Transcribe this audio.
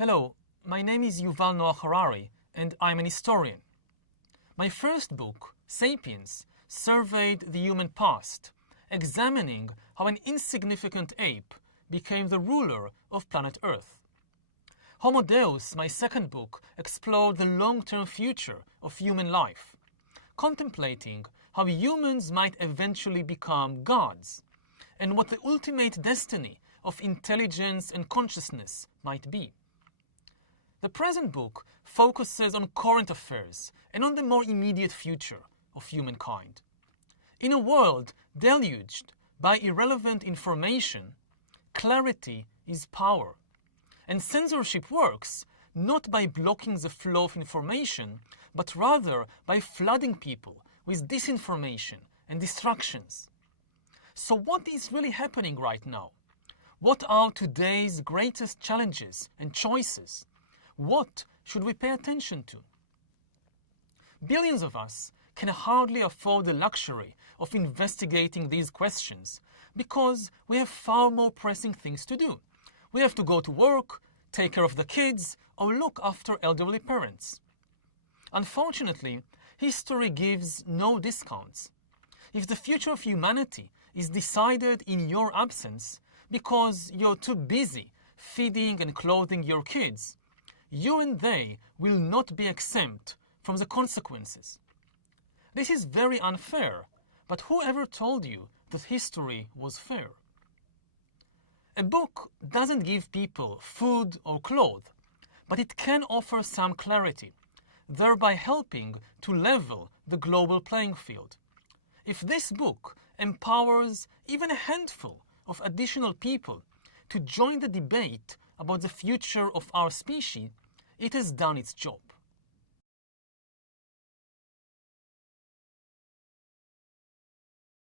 Hello, my name is Yuval Harari, and I'm an historian. My first book, Sàpiens, surveyed the human past, examining how an insignificant ape became the ruler of planet Earth. Homo Deus, my second book, explored the long-term future of human life, contemplating how humans might eventually become gods, and what the ultimate destiny of intelligence and consciousness might be. The present book focuses on current affairs and on the more immediate future of humankind. In a world deluged by irrelevant information, clarity is power. And censorship works not by blocking the flow of information, but rather by flooding people with disinformation and distractions. So what is really happening right now? What are today's greatest challenges and choices? What should we pay attention to? Billions of us can hardly afford the luxury of investigating these questions because we have far more pressing things to do. We have to go to work, take care of the kids, or look after elderly parents. Unfortunately, history gives no discounts. If the future of humanity is decided in your absence because you're too busy feeding and clothing your kids, you and they will not be exempt from the consequences. This is very unfair, but whoever told you that history was fair? A book doesn't give people food or clothes, but it can offer some clarity, thereby helping to level the global playing field. If this book empowers even a handful of additional people to join the debate about the future of our species, it has done its job.